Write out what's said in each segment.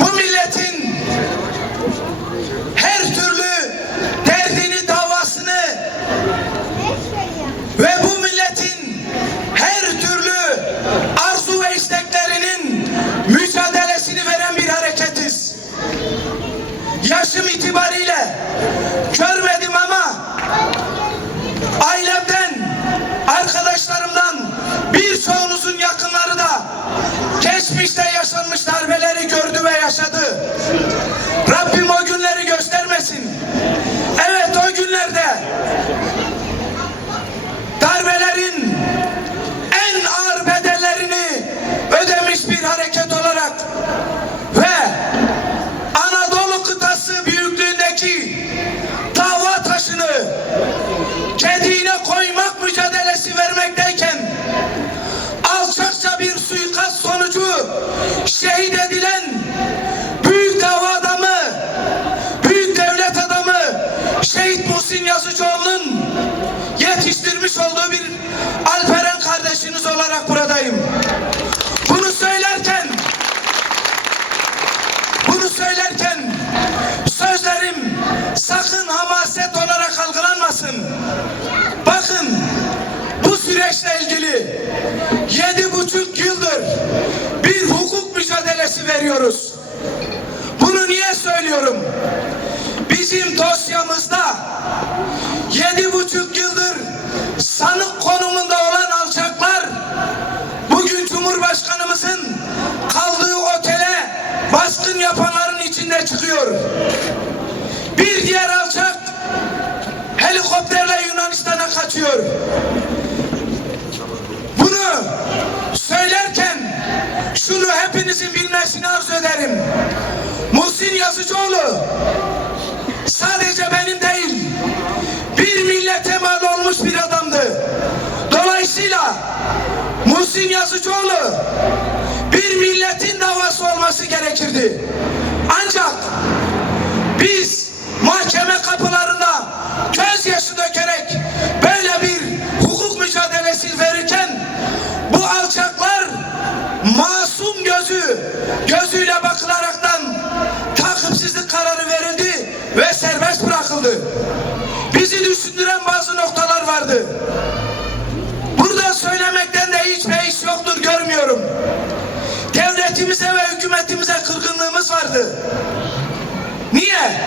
bu milletin her türlü derdini, davasını ve bu milletin her türlü arzu ve isteklerinin mücadelesini veren bir hareketiz. Yaşım itibariyle görmedim ama ailemden, arkadaşlarımdan birçoğunuzun yakınları da geçmişte yaşanmış darbeleri gördü Yazıcıoğlu'nun yetiştirmiş olduğu bir Alperen kardeşiniz olarak buradayım. Bunu söylerken bunu söylerken sözlerim sakın hamaset olarak algılanmasın. Bakın bu süreçle ilgili yedi buçuk yıldır bir hukuk mücadelesi veriyoruz. Bunu niye söylüyorum? Yedi buçuk yıldır sanık konumunda olan alçaklar bugün Cumhurbaşkanımızın kaldığı otele baskın yapanların içinde çıkıyor. Bir diğer alçak helikopterle Yunanistan'a kaçıyor. Bunu söylerken şunu hepinizin bilmesini arzu ederim. Muhsin Yazıcıoğlu Muhsin Yazıcıoğlu bir milletin davası olması gerekirdi. Ancak vardı. Niye?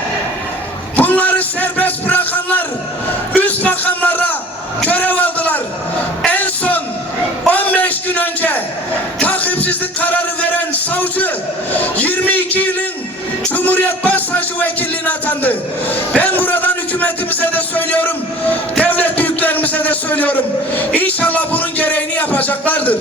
Bunları serbest bırakanlar üst makamlara görev aldılar. En son 15 gün önce takipsizlik kararı veren savcı 22 yılın Cumhuriyet Başsavcı vekilliğine atandı. Ben buradan hükümetimize de söylüyorum, devlet büyüklerimize de söylüyorum. İnşallah bunun gereğini yapacaklardır.